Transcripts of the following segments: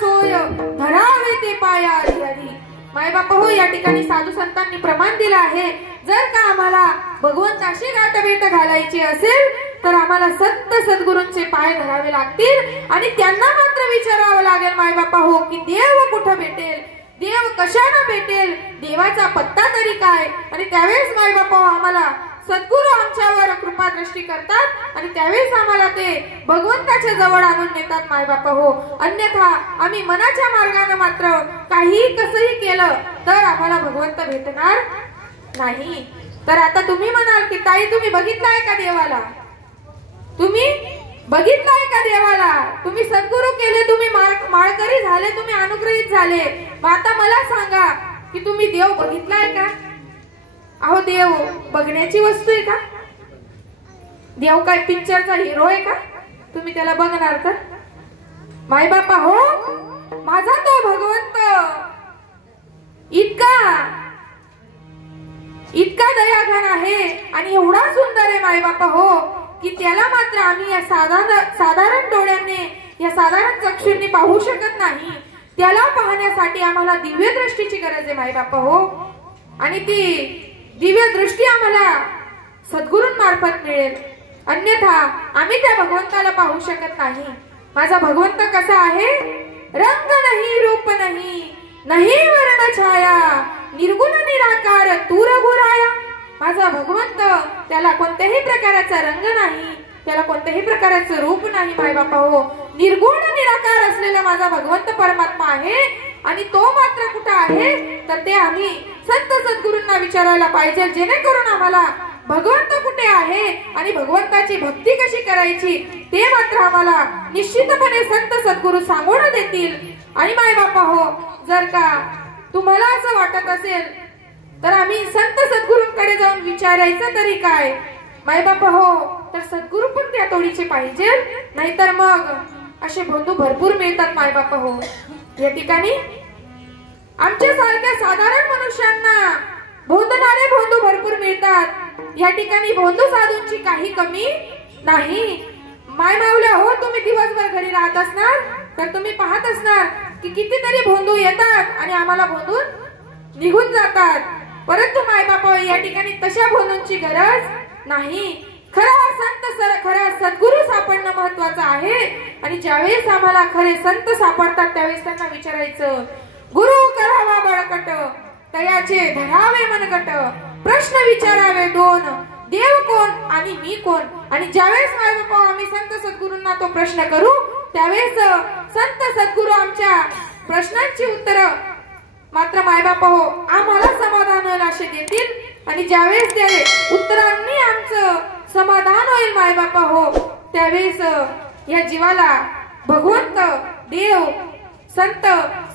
सोय धरावे ते पाया आधी आधी. माय बाप हो, या ठिकाणी साधू संतांनी प्रमाण दिलं आहे, जर का आम्हाला भगवंताशी गाठभेट घालायची असेल तर आम्हाला संत सद्गुरूंचे पाय धरावे लागतील आणि त्यांना मात्र विचारावं लागेल माय बापा हो की देव कुठं भेटेल, देव कशाने भेटेल, देवाचा पत्ता तरी काय. आणि त्यावेळेस माय बापा हो आम्हाला सद्गुरू आमच्यावर कृपा दृष्टी करतात आणि त्यावेळेस आम्हाला ते भगवंताच्या जवळ आणून नेतात माय बापा हो. अन्यथा आम्ही मनाच्या मार्गाने मात्र काही कसंही केलं तर आम्हाला भगवंत भेटणार नाही. तर आता तुम्ही म्हणाल की ताई तुम्ही बघितलाय का देवाला, तुम्ही बघितलाय का देवाला, तुम्ही सद्गुरू केले, तुम्ही माळकरी झाले, तुम्ही अनुग्रहित झाले, मग आता मला सांगा की तुम्ही देव बघितलाय का. अहो देव बघण्याची वस्तू आहे का, देव काय पिक्चरचा हिरो आहे का तुम्ही त्याला बघणार तर. माय बापा हो, माझा तो भगवंत इतका दयाघन आहे आणि एवढा सुंदर आहे माय बापा हो की त्याला मात्र आम्ही या साधारण डोळ्यांनी, या साधारण चक्षुंनी पाहू शकत नाही. त्याला पाहण्यासाठी आम्हाला दिव्य दृष्टीची गरज आहे माय बापा हो. आणि ती दिव्य दृष्टी आम्हाला सद्गुरूंमार्फत मिळेल, अन्यथा आम्ही त्या भगवंताला पाहू शकत नाही. माझा भगवंत कसा आहे, रंग नाही रूप नाही, नाही वर्ण छाया, निर्गुण निराकार तू रघुराया. माझा भगवंत त्याला कोणत्याही प्रकारचा रंग नाही, त्याला कोणत्याही प्रकारचं रूप नाही माय बापा हो. निर्गुण निराकार असलेला माझा भगवंत परमात्मा आहे आणि तो मात्र कुठं आहे तर ते आम्ही संत सद्गुरूंना विचारायला पाहिजे, जेणेकरून आम्हाला भगवंत कुठे आहे आणि भगवंताची भक्ती कशी करायची ते मात्र आम्हाला निश्चितपणे संत सद्गुरू सांगून देतील. आणि माय बापा हो, जर का तुम्हाला असं वाटत असेल तर आम्ही संत सद्गुरूंकडे जाऊन विचारायचं तरी काय माय बापा हो, तर सद्गुरू पण त्या तोडीचे पाहिजे, नाहीतर मग असे बंधू भरपूर मिळतात माय बापा हो. या ठिकाणी आमच्या सारख्या साधारण मनुष्यांना बोधणारे बंधू भरपूर मिळतात. या ठिकाणी बंधू साधूंची काही कमी नाही. माय मावल्या हो, तुम्ही दिवसभर घरी राहत असणार तर तुम्ही पाहत असणार की कितीतरी बंधू येतात आणि आम्हाला बोलून निघून जातात, परंतु माय बापा या ठिकाणी तशा बंधूंची गरज नाही. खरा सद्गुरू सापडणं महत्वाचं आहे. आणि ज्यावेळेस आम्हाला खरे संत सापडतात त्यावेळेस त्यांना विचारायचं, गुरु करावा बळकट, तयाचे धरावे मनकट, प्रश्न विचारावे दोन, देव कोण आणि मी कोण. आणि ज्यावेळेस माय बापा आम्ही संत सद्गुरूंना तो प्रश्न करू त्यावेळेस संत सद्गुरू आमच्या प्रश्नांची उत्तर मात्र माय बापा हो आम्हाला समाधान असे देतील. आणि ज्यावेळेस त्या उत्तरांनी आमचं समाधान होईल माय बापा हो, त्यावेळेस या जीवाला भगवंत, देव, संत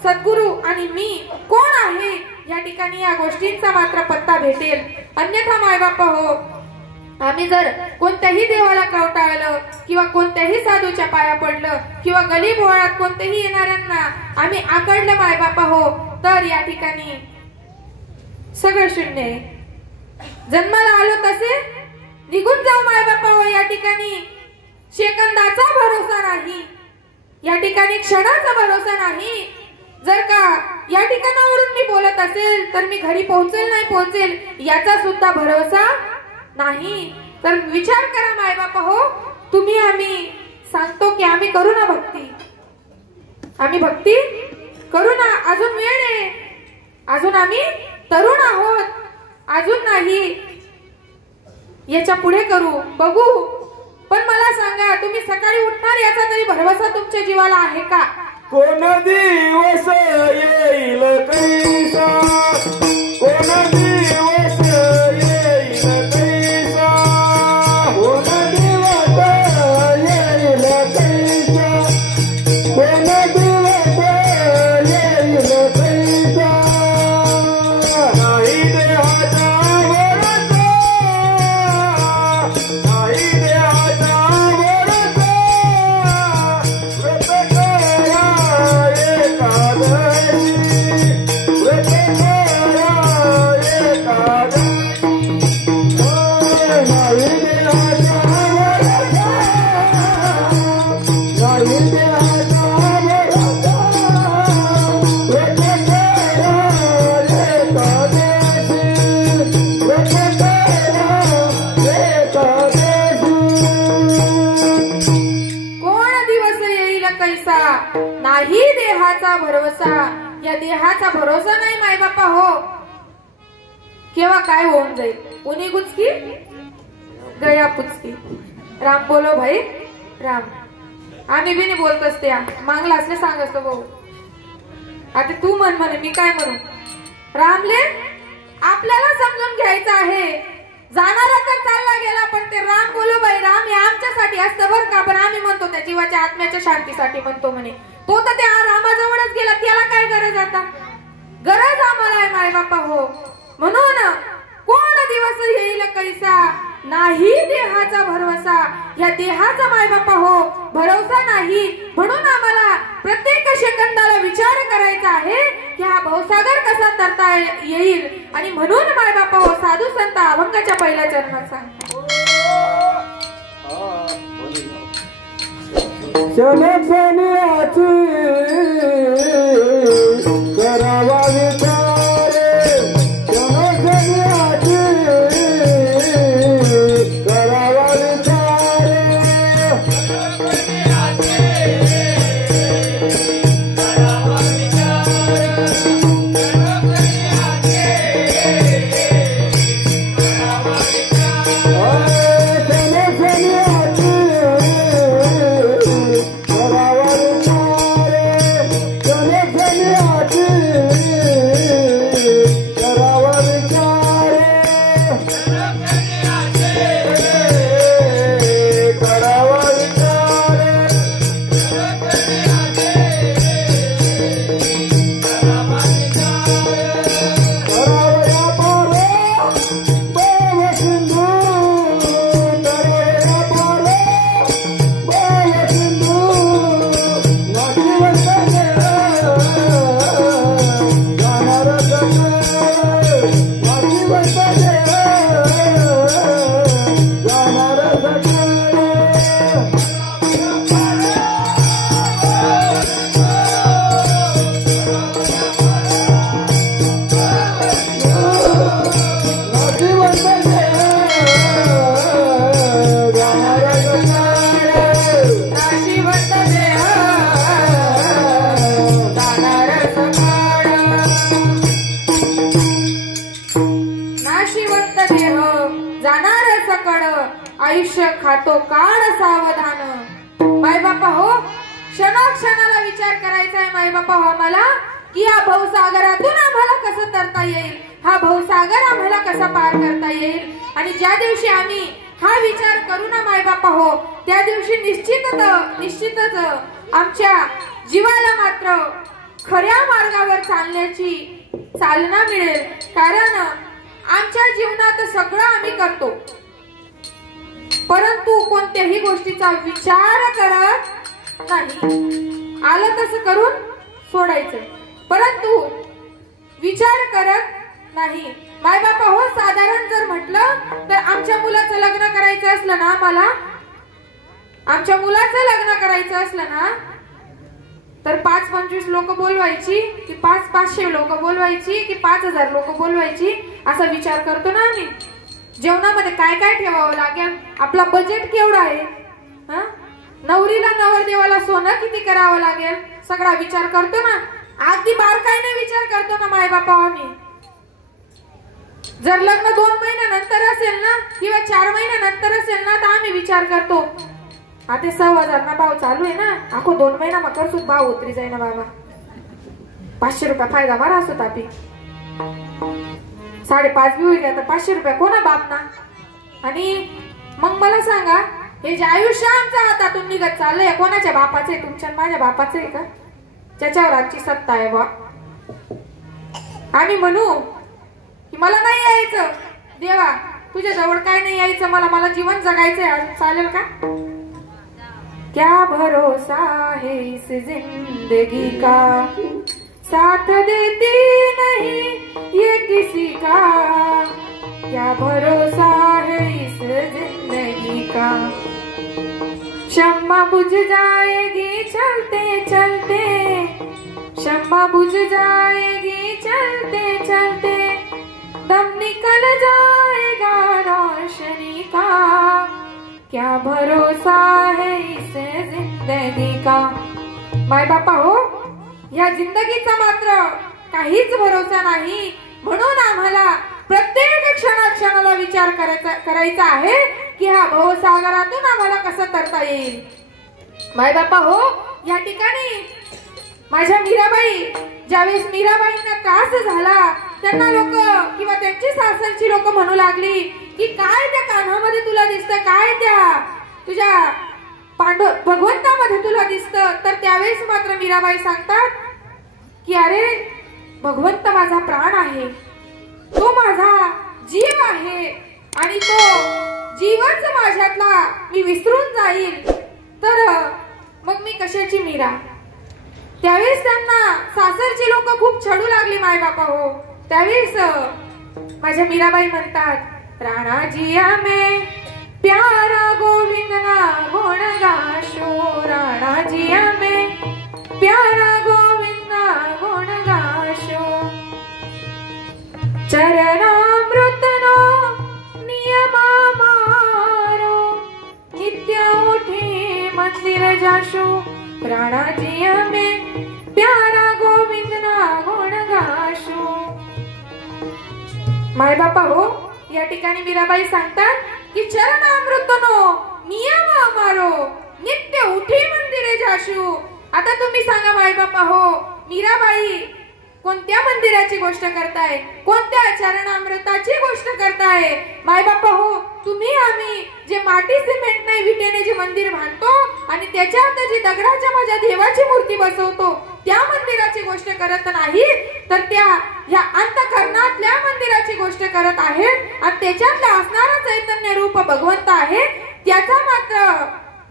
सद्गुरू आणि मी कोण आहे या ठिकाणी या गोष्टींचा मात्र पत्ता भेटेल. अन्यथा माय बापा हो, आम्ही जर कोणत्याही देवाला कवटाळलं किंवा कोणत्याही साधूच्या पाया पडलं किंवा गली बोळात कोणत्याही येणाऱ्यांना आम्ही आकडलं माय बापा हो, तर या ठिकाणी सगळं शून्य. जन्माला आलो तसे निघून जाऊ माय बापा हो. या ठिकाणी सेकंदाचा भरोसा नाही, या ठिकाणी क्षणाचा भरोसा नाही. जर का या ठिकाणावरून मी बोलत असेल तर मी घरी पोहोचेल नाही पोहोचेल याचा सुद्धा भरोसा नाही. तर विचार करा माय बापा हो, तुम्ही आम्ही सांगतो की आम्ही करू ना भक्ती, आम्ही भक्ती करू ना. अजून वेळ आहे, अजून आम्ही तरुण आहोत, अजून नाही, याच्या पुढे करू बघू. पण मला सांगा, तुम्ही सकाळी उठणार याचा तरी भरवसा तुमच्या जीवाला आहे का. कोण दिवस येईल कैसा, कोण दिवस येईल कैसा, कोण दिवस येईल कैसा, कोण दिवस येईल कैसा. नाही देहाचा वरचा, नाही देहाचा वरचा, व्रत करा देहाचा भरोसा, या देहाचा भरोसा नाही माय बापा हो, केव्हा काय होऊन जाईल. उनी गुचकी गया पुचकी. राम बोलो भाई राम. आम्ही बी नाही बोलत असते, मागला असले सांग असतो भाऊ. आता तू म्हणे मी काय म्हणू. रामले आपल्याला समजून घ्यायचं आहे. जाणारा तर चालला गेला, पण ते राम बोलो बाई राम हे आमच्यासाठी असतं बरं का. पण आम्ही म्हणतो त्या जीवाच्या आत्म्याच्या शांतीसाठी म्हणतो म्हणे. तो तर त्या रामाजवळच गेला, त्याला काय गरज आता. गरज आम्हाला आहे माय बापा हो. म्हणून कोण दिवस येईल कैसा, नाही देहाचा भरवसा. या देहाचा माय बापा हो भरोसा नाही. म्हणून आम्हाला प्रत्येक सेकंदाला विचार करायचा आहे की हा भवसागर कसा तरता येईल. आणि म्हणून माय बापा हो साधू संत अभंगाच्या पहिल्या चरणात सांगतात, क्षणक्षणाची करावा विचार, क्षणक्षणाची करावा विचार, आयुष्य खातो काळ सावधान. माय बापा हो क्षणाक्षणाला विचार करायचा आहे माय बापा हो आम्हाला की या भवसागरातून आम्हाला कसं तरता येईल, हा भवसागर आम्हाला कसा पार करता येईल. आणि ज्या दिवशी आम्ही हा विचार करू ना माय बापा हो त्या दिवशी निश्चितच आमच्या जीवाला मात्र खऱ्या मार्गावर चालना मिळेल. कारण आमच्या जीवनात सगळं आम्ही करतो, परंतु कोणत्याही गोष्टीचा विचार करत नाही. आलं तसं करून सोडायचं, परंतु विचार करत नाही. माय बापा हो साधारण जर म्हटलं तर आमच्या मुलाचं लग्न करायचं असलं ना, आमच्या मुलाचं लग्न करायचं असलं ना तर 5-25 लोक बोलवायची की 500 लोक बोलवायची की 5000 लोक बोलवायची असा विचार करतो ना आम्ही. जेवणामध्ये काय काय ठेवावं लागेल, आपला बजेट केवढा आहे, नवरीला नवरदेवाला सोनं किती करावं लागेल, सगळा विचार करतो ना. अगदी बारकाईने विचार करतो ना माय बापा आम्ही. जर लग्न 2 महिन्यानंतर असेल ना किंवा 4 महिन्यानंतर असेल ना तर आम्ही विचार करतो आता 6,000 ना भाव चालू आहे ना, आखो 2 महिना मग करसून भाव उतरी जाई ना बाबा, 500 रुपये फायदा मारा असतो तापी, 5.5 बी होईल तर 500 रुपये कोणा बाप ना. आणि मग मला सांगा हे जे आयुष्य आमच्या हातातून निघत चाललंय कोणाच्या बापाचं आहे, तुमच्या माझ्या बापाचं आहे का, त्याच्यावर आमची सत्ता आहे बा. आम्ही म्हणू की मला नाही यायचं देवा तुझ्या जवळ काय नाही यायचं, मला जीवन जगायचंय, अजून चालेल का. क्या भरोसा है इस जिंदगी का, साथ देती नहीं ये किसी का, क्या भरोसा है इस जिंदगी का. शम्मा बुझ जाएगी चलते चलते, शम्मा बुझ जाएगी चलते चलते, दम निकल जाएगा रोशनी का, क्या भरोसा है इस जिंदगी का. माय बापा हो या जिंदगीचा मात्र काहीच भरोसा नाही, म्हणून आम्हाला प्रत्येक क्षणाला विचार करायचा आहे की हा भवसागरातून आम्हाला कसं तरता येईल. माय बापा हो, या ठिकाणी माझ्या मीराबाई, ज्यावेळेस मीराबाईंना त्रास झाला त्यांना लोक किंवा त्यांची सासरची लोक म्हणू लागली की काय त्या कान्हामध्ये तुला दिसतं, काय त्या तुझ्या भगवंतामध्ये तुला दिसतं. तर त्यावेळेस मात्र मीराबाई सांगतात की अरे भगवंत माझा प्राण आहे, तो माझा जीव आहे आणि तो जीवच माझ्यातला मी विसरून जाईल तर मग मी कशाची मीरा. त्यावेळेस त्यांना सासरची लोक खूप छळू लागली माय बापा हो. त्यावेळेस माझ्या मीराबाई म्हणतात राणा जिया में प्यारा गोविंद ना गुण गाशो, राणा जिया में प्यारा गोविंद ना गुण गाशो, चरणामृत नो नियमा मारो, नित्य उठी मंदिर जाशो, राणा जिया में प्यारा गोविंद ना गुण गाशो. माय बापा हो, या ठिकाणी मीराबाई सांगतात की चरणामृतनो नियम अमारो, नित्य उठी मंदिरे जाशू. आता तुम्ही सांगा माय बापा हो, मीराबाई कोणत्या मंदिराची गोष्ट करताय, कोणत्या चरणामृताची गोष्ट करताय. माय बापा हो, तुम्ही आम्ही जे माती सिमेंट नाही विटेने जे मंदिर बांधतो आणि त्याच्यात जी दगडाच्या माझ्या देवाची मूर्ती बसवतो त्या मंदिराची गोष्ट करत नाही, तर त्या ह्या अंतःकरणातल्या मंदिराची गोष्ट करत आहेत आणि त्याच्यातला असणारा चैतन्य रूप भगवंत आहे त्याचा मात्र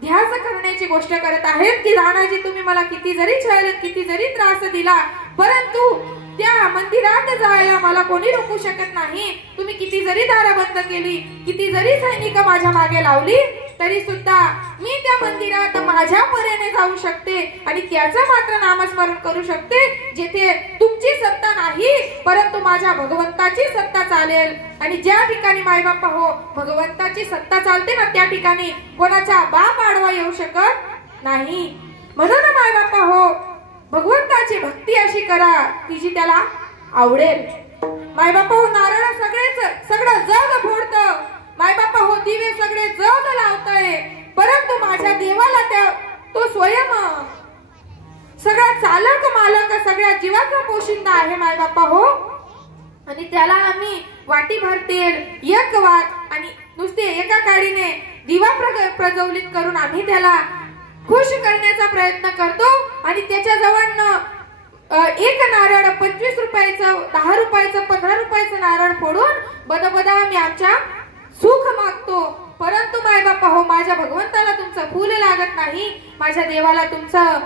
ध्यास करण्याची गोष्ट करत आहेत. की राणाजी तुम्ही मला किती जरी छळलं, किती जरी त्रास दिला, परंतु त्या मंदिरात जायला मला कोणी रोखू शकत नाही. तुम्ही किती जरी दारं बंद केली, किती जरी सैनिक माझ्या मागे लावली, तरी सुद्धा मी त्या मंदिरात माझ्या परीने जाऊ शकते आणि त्याचं मात्र नामस्मरण करू शकते जिथे तुमची सत्ता नाही परंतु माझ्या भगवंताची सत्ता चालेल. आणि ज्या ठिकाणी मायबापा हो भगवंताची सत्ता चालते ना, त्या ठिकाणी कोणाचा बाप आडवा येऊ शकत नाही. म्हणून मायबापा हो, भगवंताची भक्ती अशी करा की जी त्याला आवडेल. मायबापा हो, नारळ सगळं जग फोडतं, मायबापा हो दिवे सगळे जग लावतय, परंतु माझ्या देवाला तो स्वयं सगळा चालक मालक सगळ्या जीवाचा पोशिंदा आहे मायबापा हो. आणि त्याला आम्ही वाटीभर तेल एक वात आणि नुसते एका काडीने दिवा प्रज्वलित करून आम्ही त्याला खुश करण्याचा प्रयत्न करतो. आणि त्याच्या जवळ एक नारळ 25 रुपयाचं, 10 रुपयाचं, 15 रुपयाचं नारळ फोडून बदबदा आम्ही आमच्या सुख मागतो. परंतु मायबापा हो, माझ्या भगवंताला तुमचं फूल लागत नाही, माझ्या देवाला तुमचं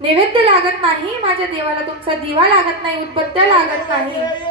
नैवेद्य लागत नाही, माझ्या देवाला तुमचा दिवा लागत नाही, उदबत्त्या लागत नाही.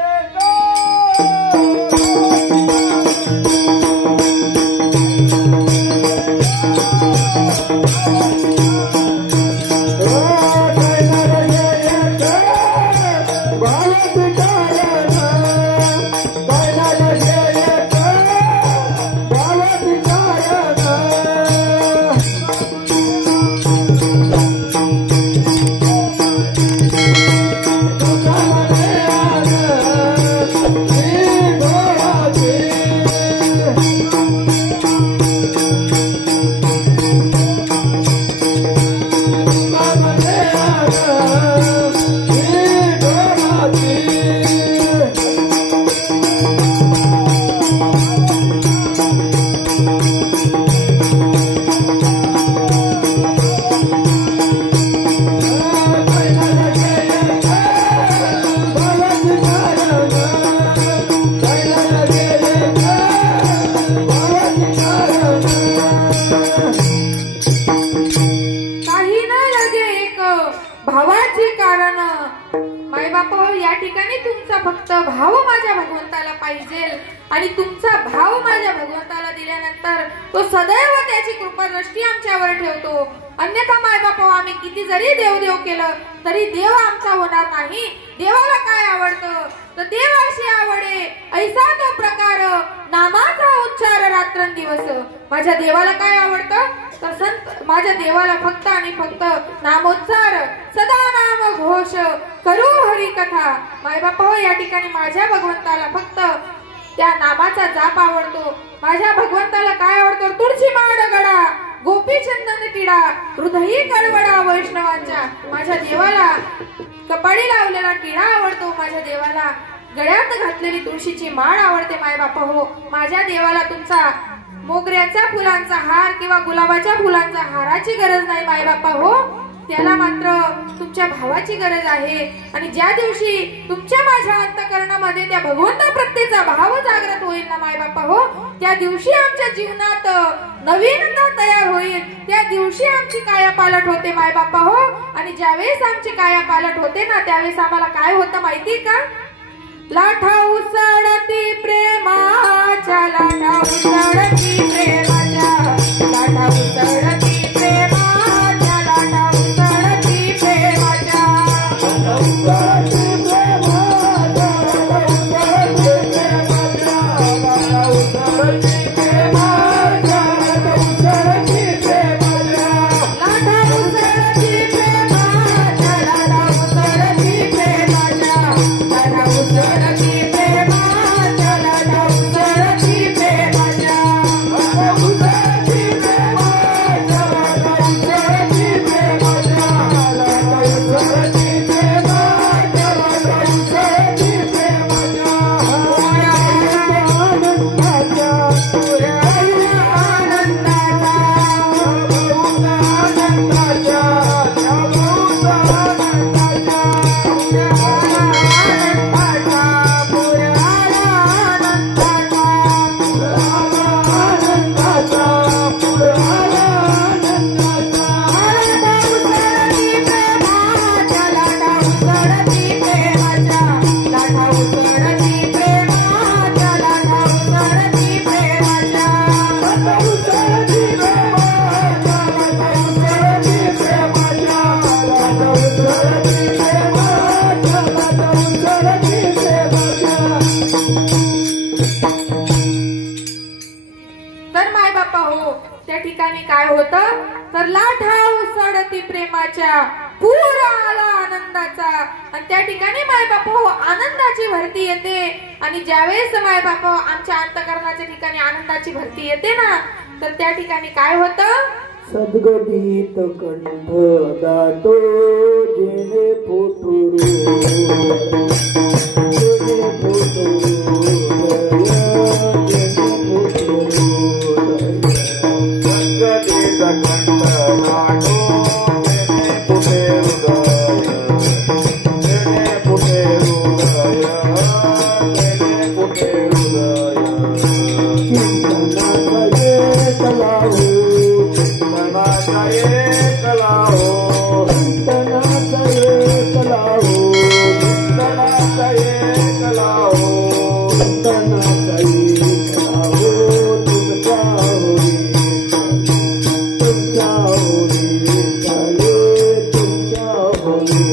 भावाची कारण मायबापा या ठिकाणी तुमचा फक्त भाव माझ्या भगवंताला पाहिजे आणि तुमचा भाव माझ्या भगवंताला दिल्यानंतर तो सदैव त्याची कृपा दृष्टी आमच्यावर ठेवतो. अन्यथा मायबापा आम्ही किती जरी देव केलं तरी देव आमचा होणार नाही. देवाला काय आवडतं तर देवाशी आवडे ऐसा तो प्रकार, नामाचा उच्चार रात्रंदिवस. माझ्या देवाला काय आवडतं तर संत माझ्या देवाला फक्त आणि फक्त नामोच्चार, सदा नाम घोष करू हरी कथा. मायबापा हो, या ठिकाणी माझ्या भगवंताला फक्त त्या नामाचा जाप आवडतो. माझ्या भगवंताला काय आवडतं? तुळशी माड गडा, गोपी चंदन टिडा, हृदयी कळवडा वैष्णवांच्या. माझ्या देवाला कपाळी लावलेला टिळा आवडतो. माझ्या देवाला गळ्यात घातलेली तुळशीची माळ आवडते. मायबापा हो, माझ्या देवाला तुमचा मोगऱ्याच्या फुलांचा हार किंवा गुलाबाच्या फुलांचा हाराची गरज नाही. मायबापा हो, त्याला मात्र तुमच्या भावाची गरज आहे. आणि ज्या दिवशी तुमच्या माझ्या अंतःकरणामध्ये त्या भगवंता प्रत्येचा भाव जागृत होईल ना मायबापा हो, त्या दिवशी आमच्या जीवनात नवीनता तयार होईल. त्या दिवशी आमची कायापालट होते मायबापा हो. आणि ज्यावेळेस आमची कायापालट होते ना, त्यावेळेस आम्हाला काय होतं माहिती का? लाठा उसळती प्रेमाच्या, लाठा उसळती प्रेमाच्या, लाठा उसळती प्रेमाच्या, लाठा उसळती प्रेमाच्या, लाठा उसळती प्रेमाच्या, लाठा उसळती प्रेमाच्या, लाठा उसळती प्रेमाच्या, लाठा उसळती प्रेमाच्या, लाठा उसळती प्रेमाच्या, लाठा उसळती प्रेमाच्या, लाठा उसळती प्रेमाच्या, लाठा उसळती प्रेमाच्या, लाठा उसळती प्रेमाच्या, लाठा उसळती प्रेमाच्या, लाठा उसळती प्रेमाच्या, लाठा उसळती प्रेमाच्या, पुऱ्या आनंदाच्या, पुऱ्या आनंदाच्या, भाऊचा आनंदाच्या, त्या भाऊचा आनंदाच्या, पुऱ्या आनंदाच्या, पुऱ्या आनंदाच्या, आनंदाच्या, पुऱ्या आनंदाच्या, लाठा उसळती प्रेमाच्या, लाठा उसळती प्रेमाच्या, लाठा उसळती प्रेमाच्या, लाठा उसळती प्रेमाच्या, लाठा उसळती प्रेमाच्या, लाठा उसळती प्रेमाच्या, लाठा उसळती प्रेमाच्या, लाठा उसळती प्रेमाच्या. तर मायबापा हो, त्या ठिकाणी काय होतं? तर लाठा उसळती प्रेमाच्या, पूर आला आनंदाचा. आणि त्या ठिकाणी मायबापा हो, आनंदाची भरती येते. आणि ज्यावेळेस मायबापा हो, आमच्या अंतःकरणाच्या ठिकाणी आनंदाची भरती येते ना, तर त्या ठिकाणी काय होतं? सद्गतीत कंठ दाटो जेने पोटुरू, जेने पोटुरू सद्गतीत कंठ दाटो जेने पुटे हृदय, जेने पुटे हृदय, जेने पुटे हृदय, चिंतनाचा एक लावू, चिंतनाचा एक लावो, चिंतनाचा एक लावो, चिंतनाचा एक लावो, चिंतनाचा एक लावो, तुमच्या होई चाले, तुमच्या होई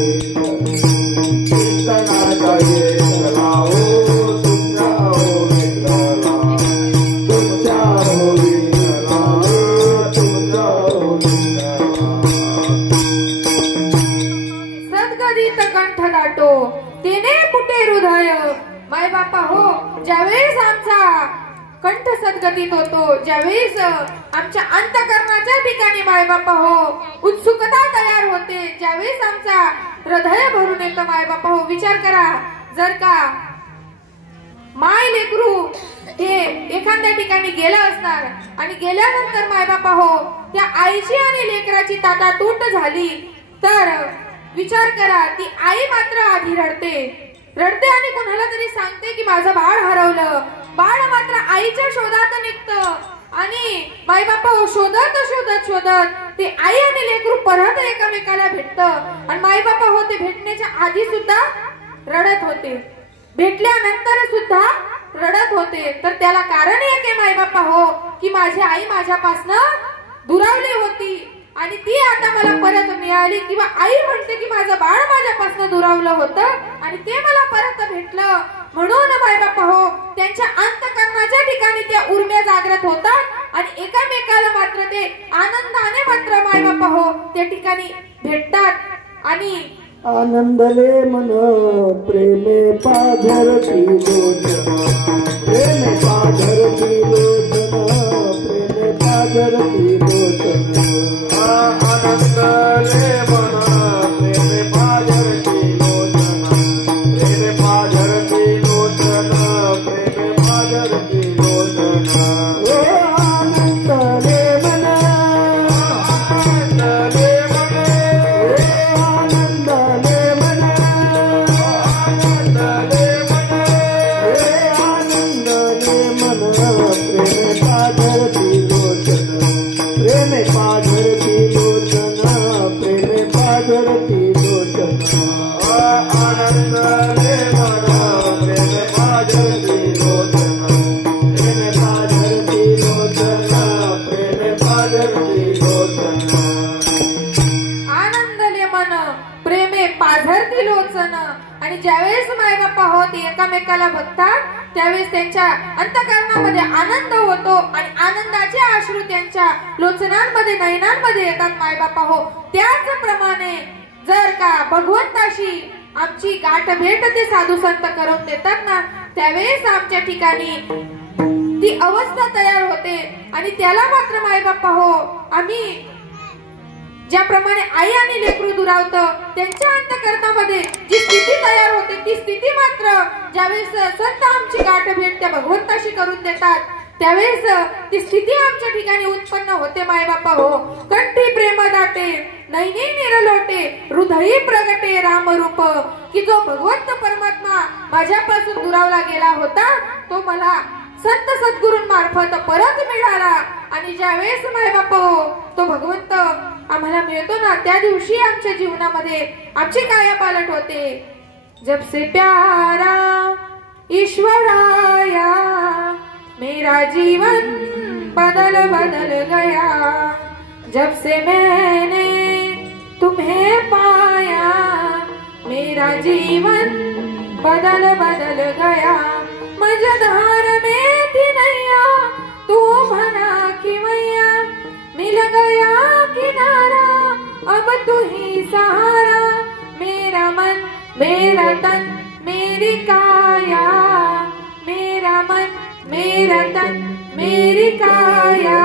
चिंतनाचा एक लावो, तुमच्या होई तुमच्या होई तुमच्या होई. सद्गदित कंठ दाटो तेने पुटे हृदय. मायबापा हो, ज्यावेळेस आमचा कंठ सद्गतीत होतो, ज्यावेळेस आमच्या अंतःकरणाच्या ठिकाणी मायबापा हो उत्सुकता तयार होते, ज्यावेळेस आमचा हृदय भरून येतं मायबापा हो. विचार करा, जर का माय लेकरू हे एखाद्या ठिकाणी गेलं असणार आणि गेल्यानंतर मायबापा हो त्या आईची आणि लेकराची ताटातूट झाली, तर विचार करा, ती आई मात्र आधी रडते आणि कुणाला तरी सांगते की माझं बाळ हरवलं. बाळ मात्र आईच्या शोधात निघतं आणि मायबापा हो शोधत शोधत शोधत ते आई आणि लेकरू परत एकमेकाला भेटतं. आणि मायबापा हो ते भेटण्याच्या आधी सुद्धा रडत होते, भेटल्यानंतर सुद्धा रडत होते. तर त्याला कारण एक आहे मायबापा हो, की माझी आई माझ्यापासनं दुरावली होती आणि ती आता मला परत मिळाली. किंवा आई म्हणते की माझं बाळ माझ्यापासनं दुरावलं होतं आणि ते मला परत भेटलं. म्हणून मायबापा हो त्यांच्या अंतःकरणाच्या ठिकाणी त्या उर्म्या जागृत होतात आणि एकामेकाला मात्र ते आनंदाने मात्र मायबापा हो त्या ठिकाणी भेटतात. आणि आनंदले मन प्रेमे पाझरती लोचन प्रेमे पाझरती लोचन प्रेमे पाझरती लोचन आनंदले मन प्रेमे पाझरती लोचन प्रेमे पाझरती लोचन प्रेमे पाझरती लोचन आनंदले मन आनंदले प्रेमे पाझरती लोचन प्रेमे पाझरती लोचन आनंदले मन प्रेमे पाझरती लोचन प्रेमे पाझरती लोचन प्रेमे पाझरती लोचन आनंदले मन प्रेमे पाझरती लोचन. आणि ज्यावेळेस मायबापा हो ते एकामेकाला बघतात त्यावेळेस त्यांच्या अंतःकरणामध्ये आनंद होतो आणि आनंदाचे अश्रू त्यांच्या लोचनांमध्ये नयनांमध्ये येतात मायबापा हो. त्याचप्रमाणे जर का भगवंताशी आमची गाठ भेट ते साधू संत करून देतात ना त्यावेळेस आमच्या ठिकाणी ती अवस्था तयार होते. आणि त्याला मात्र मायबापा हो आम्ही ज्याप्रमाणे आई आणि लेकरू दुरावतं त्यांच्या अंतःकरणामध्ये जी स्थिती तयार होते ती स्थिती मात्र ज्यावेळेस संत आमची गाठ भेट त्या भगवंताशी करून देतात त्यावेळेस ती स्थिती आमच्या ठिकाणी उत्पन्न होते मायबापा हो. कंठी प्रेम दाटे नैने निरलोटे हृदयी प्रगटे रामरूप. की जो भगवंत परमात्मा माझ्यापासून दुरावला गेला होता तो मला संत सद्गुरूंमार्फत परत मिळाला. आणि ज्यावेळेस मायबापा हो तो भगवंत आम्हाला मिळतो ना त्या दिवशी आमच्या जीवनामध्ये आमची कायापालट होते. जब से प्यारा ईश्वराया मेरा जीवन बदल बदल गया. जब से मैंने तुम्हें पाया मेरा जीवन बदल बदल गया. मझधार में थी नैया तू बना की मैया मिल गया किनारा अब तू ही सहारा. मेरा मन मेरा तन मेरी काया मेरा मन मेरा तन मेरी काया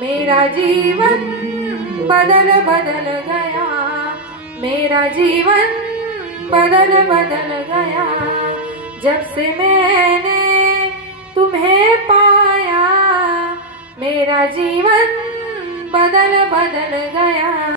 मेरा जीवन बदल बदल गया. मेरा जीवन बदल बदल गया. जब से मैंने तुम्हें पाया मेरा जीवन बदल बदल गया.